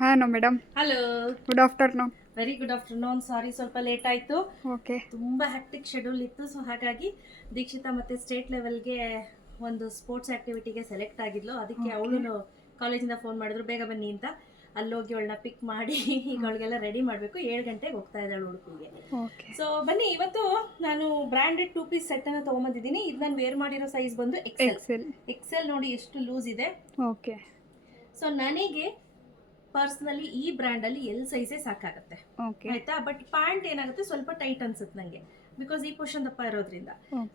ಹಾಂ madam. Hello, good afternoon. Very good afternoon. Sorry ಸ್ವಲ್ಪ late ಆಯಿತು, ಓಕೆ. ತುಂಬ ಹ್ಯಾಕ್ಟಿಕ್ ಶೆಡ್ಯೂಲ್ ಇತ್ತು. ಸೊ ಹಾಗಾಗಿ ದೀಕ್ಷಿತಾ ಮತ್ತೆ ಸ್ಟೇಟ್ ಲೆವೆಲ್ಗೆ ಒಂದು ಸ್ಪೋರ್ಟ್ಸ್ ಆ್ಯಕ್ಟಿವಿಟಿಗೆ ಸೆಲೆಕ್ಟ್ ಆಗಿದ್ಲು. ಅದಕ್ಕೆ ಅವಳು ಕಾಲೇಜಿಂದ ಫೋನ್ ಮಾಡಿದ್ರು ಬೇಗ ಬನ್ನಿ ಅಂತ. ಅಲ್ಲೋಗಿ ಅವಳನ್ನ ಪಿಕ್ ಮಾಡಿ ಈಗ ಅವಳಿಗೆಲ್ಲ ರೆಡಿ ಮಾಡಬೇಕು. 7 ಗಂಟೆಗೆ ಹೋಗ್ತಾ ಇದ್ದಾಳೆ ಉಡುಪಿಗೆ. ಓಕೆ. ಸೊ ಬನ್ನಿ, ಇವತ್ತು ನಾನು ಬ್ರ್ಯಾಂಡೆಡ್ 2 ಪೀಸ್ ಸೆಟ್ಟನ್ನು ತೊಗೊಂಬಂದಿದ್ದೀನಿ. ಇದು ನಾನು ವೇರ್ ಮಾಡಿರೋ ಸೈಜ್ ಬಂದು ಎಕ್ಸೆಲ್. ಎಕ್ಸೆಲ್ ನೋಡಿ ಎಷ್ಟು ಲೂಸ್ ಇದೆ. ಓಕೆ. ಸೊ ನನಗೆ ಪರ್ಸ್ನಲಿ ಈ ಬ್ರ್ಯಾಂಡಲ್ಲಿ ಎಲ್ ಸೈಜೇ ಸಾಕಾಗುತ್ತೆ, ಓಕೆ ಆಯ್ತಾ. ಬಟ್ ಪ್ಯಾಂಟ್ ಏನಾಗುತ್ತೆ ಸ್ವಲ್ಪ ಟೈಟ್ ಅನ್ಸುತ್ತೆ ನನಗೆ, ಬಿಕಾಸ್ ಈ ಪೋರ್ಷನ್ ದಪ್ಪ ಇರೋದ್ರಿಂದ.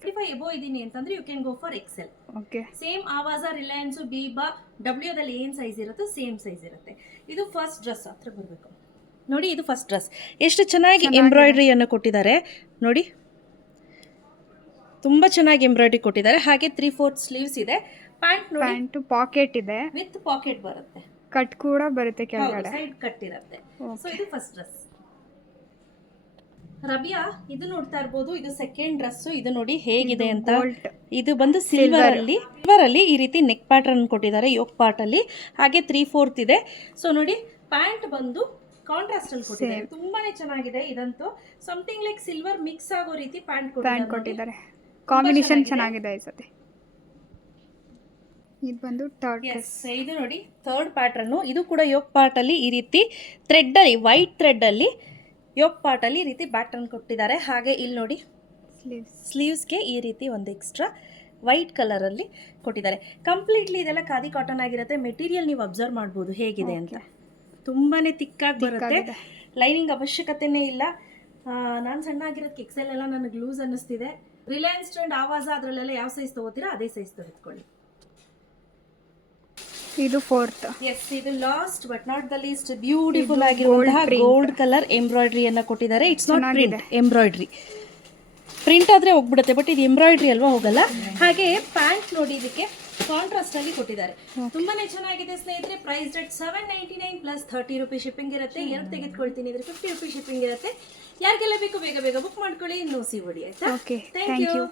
ಇಫ್ ಐ ಎಬೋ ಇದ್ದೀನಿ ಅಂತಂದ್ರೆ you can go for Excel. Okay. Same ಆವಾಜ, ರಿಲಯನ್ಸು, ಬೀಬಾ, ಡಬ್ಲ್ಯೂದಲ್ಲಿ ಏನು ಸೈಜ್ ಇರುತ್ತೋ ಸೇಮ್ ಸೈಜ್ ಇರುತ್ತೆ. ಇದು ಫಸ್ಟ್ ಡ್ರೆಸ್ ಹತ್ರ ಬರಬೇಕು ನೋಡಿ. ಇದು ಫಸ್ಟ್ ಡ್ರೆಸ್ ಎಷ್ಟು ಚೆನ್ನಾಗಿ ಎಂಬ್ರಾಯ್ಡ್ರಿಯನ್ನು ಕೊಟ್ಟಿದ್ದಾರೆ ನೋಡಿ, ತುಂಬ ಚೆನ್ನಾಗಿ ಎಂಬ್ರಾಯ್ಡ್ರಿ ಕೊಟ್ಟಿದ್ದಾರೆ. ಹಾಗೆ 3/4 ಸ್ಲೀವ್ಸ್ ಇದೆ. ಪ್ಯಾಂಟ್ ನೋಡಿ, ಪ್ಯಾಂಟ್ ಪಾಕೆಟ್ ಇದೆ, ವಿತ್ ಪಾಕೆಟ್ ಬರುತ್ತೆ, ಕಟ್ ಕೂಡ ಬರುತ್ತೆ ಕೆಳಗಡೆ, ಸೈಡ್ ಕಟ್ ಇರುತ್ತೆ. ಸೊ ಇದು ಫಸ್ಟ್ ಡ್ರೆಸ್. ರಬಿಯಾ, ಇದು ನೋಡ್ತಾ ಇರ್ಬೋದು, ಇದು ಸೆಕೆಂಡ್ ಡ್ರೆಸ್. ಇದು ನೋಡಿ ಹೇಗಿದೆ ಅಂತ. ಇದು ಬಂದು ಸಿಲ್ವರ್ ಅಲ್ಲಿ ಈ ರೀತಿ ನೆಕ್ ಪ್ಯಾಟರ್ನ್ ಕೊಟ್ಟಿದ್ದಾರೆ ಯೋಕ್ ಪಾರ್ಟ್ ಅಲ್ಲಿ. ಹಾಗೆ 3/4 ಇದೆ. ಸೊ ನೋಡಿ, ಪ್ಯಾಂಟ್ ಬಂದು ಕಾಂಟ್ರಾಸ್ಟ್ ಅಲ್ಲಿ ಕೊಟ್ಟಿದ್ದಾರೆ, ತುಂಬಾನೇ ಚೆನ್ನಾಗಿದೆ. ಇದಂತೂ ಸಮಥಿಂಗ್ ಲೈಕ್ ಸಿಲ್ವರ್ ಮಿಕ್ಸ್ ಆಗೋ ರೀತಿ ಪ್ಯಾಂಟ್ ಕೊಟ್ಟಿದ್ದಾರೆ. ಕಾಂಬಿನೇಷನ್ ಚೆನ್ನಾಗಿದೆ ಈ ಸತಿ. ಇದು ಬಂದು ಇದು ನೋಡಿ ಥರ್ಡ್ ಪ್ಯಾಟರ್ನು. ಇದು ಕೂಡ ಯೋಕ್ ಪಾರ್ಟ್ ಅಲ್ಲಿ ಈ ರೀತಿ ಥ್ರೆಡ್ ಅಲ್ಲಿ, ವೈಟ್ ಥ್ರೆಡ್ ಅಲ್ಲಿ ಯೋಕ್ ಪಾರ್ಟ್ ಅಲ್ಲಿ ಈ ರೀತಿ ಪ್ಯಾಟರ್ನ್ ಕೊಟ್ಟಿದ್ದಾರೆ. ಹಾಗೆ ಇಲ್ಲಿ ನೋಡಿ ಸ್ಲೀವ್ಸ್ಗೆ ಈ ರೀತಿ ಒಂದು ಎಕ್ಸ್ಟ್ರಾ ವೈಟ್ ಕಲರ್ ಅಲ್ಲಿ ಕೊಟ್ಟಿದ್ದಾರೆ. ಕಂಪ್ಲೀಟ್ಲಿ ಇದೆಲ್ಲ ಖಾದಿ ಕಾಟನ್ ಆಗಿರುತ್ತೆ. ಮೆಟೀರಿಯಲ್ ನೀವು ಅಬ್ಸರ್ವ್ ಮಾಡ್ಬೋದು ಹೇಗಿದೆ ಅಂತ, ತುಂಬಾನೇ ತಿಕ್ಕಾಗಿ ಬರುತ್ತೆ. ಲೈನಿಂಗ್ ಅವಶ್ಯಕತೆನೇ ಇಲ್ಲ. ನಾನು ಸಣ್ಣ ಆಗಿರೋದಕ್ಕೆ ಎಕ್ಸೆಲ್ ಎಲ್ಲ ನನಗೆ ಲೂಸ್ ಅನ್ನಿಸ್ತಿದೆ. ರಿಲಯನ್ಸ್ ಟ್ರೆಂಡ್, ಆವಾಜ ಅದರಲ್ಲೆಲ್ಲ ಯಾವ ಸೈಜ್ ತಗೋತೀರಾ ಅದೇ ಸೈಜ್ ತೆಗೆದುಕೊಳ್ಳಿ. ಇದು ಫೋರ್ತ್. ಎಸ್, ಇದು last but not the least beautiful ಆಗಿರುವಂತಹ ಗೋಲ್ಡ್ ಕಲರ್ ಎಂಬ್ರಾಯ್ಡ್ರಿಯನ್ನು ಕೊಟ್ಟಿದ್ದಾರೆ. It's not print, embroidery. Print ಆದರೆ ಹೋಗ್ಬಿಡುತ್ತೆ, ಬಟ್ ಇದು ಎಂಬ್ರಾಯ್ಡ್ರಿ ಅಲ್ವಾ, ಹೋಗಲ್ಲ. ಹಾಗೆ ಪ್ಯಾಂಟ್ ನೋಡಿ, ಇದಕ್ಕೆ ಕಾಂಟ್ರಾಸ್ಟ್ ಅಲ್ಲಿ ಕೊಟ್ಟಿದ್ದಾರೆ. ತುಂಬಾನೇ ಚೆನ್ನಾಗಿದೆ ಸ್ನೇಹಿತರೆ. Price rate 799 plus 30 rupees shipping ಇರುತ್ತೆ. ಎರಡು ತೆಗೆದುಕೊಳ್ತೀನಿ ಇದ್ರೆ 50 ರೂಪೀಸ್ ಶಿಪ್ಪಿಂಗ್ ಇರುತ್ತೆ. ಯಾರಿಗೆಲ್ಲ ಬೇಕು ಬೇಗ ಬೇಗ ಬುಕ್ ಮಾಡ್ಕೊಳ್ಳಿ. ನೋ ಸಿ ಒಡಿ, ಆಯ್ತಾ. Thank you.